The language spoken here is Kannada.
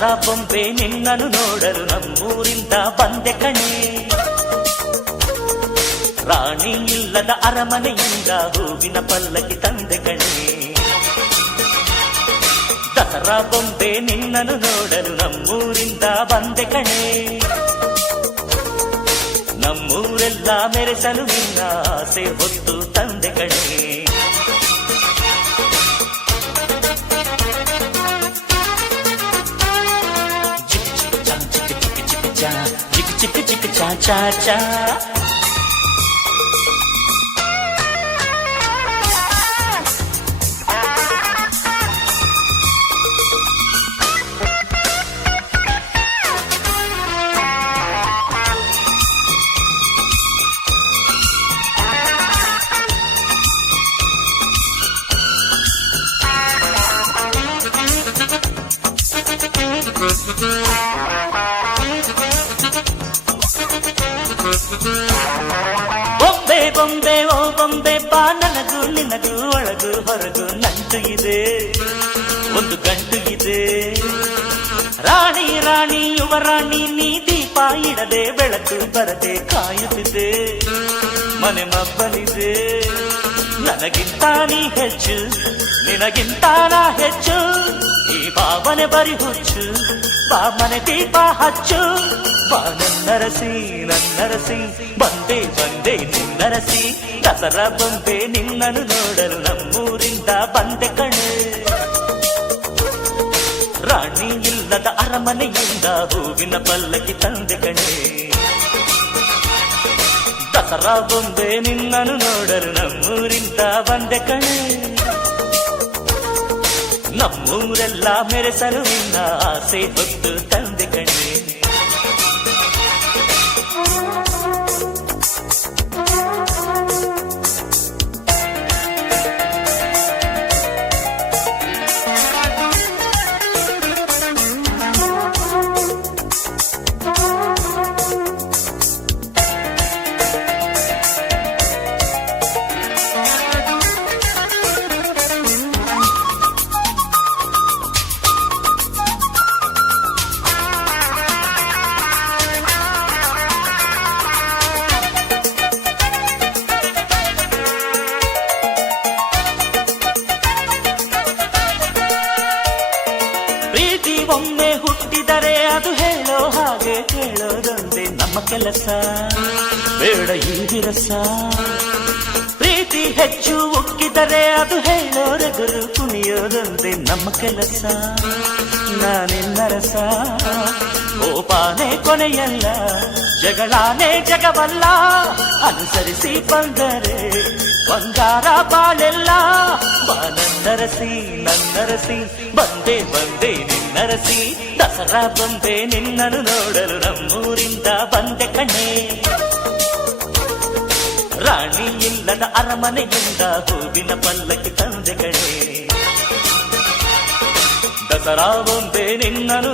ದಸರಾ ಬೊಂಬೆ ನಿನ್ನನ್ನು ನೋಡಲು ನಮ್ಮೂರಿಂದ ಬಂದೆ ಕಣೆ. ರಾಣಿ ಇಲ್ಲದ ಅರಮನೆಯಿಂದ ಹೂವಿನ ಪಲ್ಲಕ್ಕಿ ತಂದೆ ಕಣೆ. ದಸರಾ ಬೊಂಬೆ ನಿನ್ನನ್ನು ನೋಡಲು ನಮ್ಮೂರಿಂದ ಬಂದೆ ಕಣೆ. ನಮ್ಮೂರೆಲ್ಲ ಮೆರೆಸಲು ನಿನ್ನ ಆಸೆ ಹೊತ್ತು ತಂದೆ ಕಣೆ. ಚಿಕ್ಕ ಚಿಕ್ಕ ಚಿಕ್ಕ ಚಾ ಚಾ ಚಾ ಬೊಂಬೆ ಬೊಂಬೆ ಓ ಬೊಂಬೆ ಬಾ, ನನಗೂ ನಿನಗೂ ಒಳಗು ಹೊರಗು ನಂಟು ಇದೆ, ಒಂದು ಗಂಟು ಇದೆ. ರಾಣಿ ರಾಣಿ ಯುವರಾಣಿ ನೀ ದೀಪ ಇಡದೆ ಬೆಳಕು ಬರದೆ ಕಾಯುತ್ತಿದೆ. ಮನೆ ಮಬ್ಬಲಿದೆ, ನನಗಿಂತ ನೀ ಹೆಚ್ಚು, ನಿನಗಿಂತ ನಾ ಹೆಚ್ಚು. ಈ ಭಾವನೆ ಬರಿ ಹುಚ್ಚು, ಬಾ ಮನೆ ದೀಪ ಹಚ್ಚು. ಬಾ ನನ್ನರಸಿ ನನ್ನರಸಿ, ಬಂದೆ ಬಂದೆ ನಿನ್ನರಸಿ. ದಸರಾ ಬೊಂಬೆ ನಿನ್ನನ್ನು ನೋಡಲು ನಮ್ಮೂರಿಂದ ಬಂದೆ ಕಣೆ. ರಾಣಿ ಇಲ್ಲದ ಅರಮನೆಯಿಂದ ಹೂವಿನ ಪಲ್ಲಕ್ಕಿ ತಂದೆ ಕಣೆ. ದಸರಾ ಬೊಂಬೆ ನಿನ್ನನ್ನು ನೋಡಲು ನಮ್ಮೂರಿಂದ ಬಂದೆ ಕಣೆ. ನಮ್ಮೂರೆಲ್ಲ ಮೆರೆಸಲು ನಿನ್ನ ಆಸೆ ಹೊತ್ತು ತಂದೆ ಕಣೆ. ಒಮ್ಮೆ ಹುಟ್ಟಿದರೆ ಅದು ಹೇಳೋ ಹಾಗೆ ಕೇಳೋದೊಂದೇ ನಮ್ಮ ಕೆಲಸ, ಬೇಡ ಈ ವಿರಸ. ಪ್ರೀತಿ ಹೆಚ್ಚು ಉಕ್ಕಿದರೆ ಅದು ಹೇಳೋರೆದುರು ಕುಣಿಯೋದೊಂದೇ ನಮ್ಮ ಕೆಲಸ. ನಾನಿನ್ನರಸ, ಕೋಪಾನೇ ಕೊನೆಯಲ್ಲ, ಜಗಳಾನೇ ಜಗವಲ್ಲ. ಅನುಸರಿಸಿ ಬಂದರೆ ಬಂಗಾರ ಬಾಳೆಲ್ಲ. ಬಾ ನನ್ನರಸಿ ನನ್ನರಸಿ, ಬಂದೆ ಬಂದೆ ನಿನ್ನರಸಿ. ದಸರಾ ಬೊಂಬೆ ನಿನ್ನನ್ನು ನೋಡಲು ನಮ್ಮೂರಿಂದ ಬಂದೆ ಕಣೆ. ರಾಣಿ ಇಲ್ಲದ ಅರಮನೆಯಿಂದ ಹೂವಿನ ಪಲ್ಲಕ್ಕಿ ತಂದೆ ಕಣೆ. ದಸರಾ ಬೊಂಬೆ ನಿನ್ನನ್ನು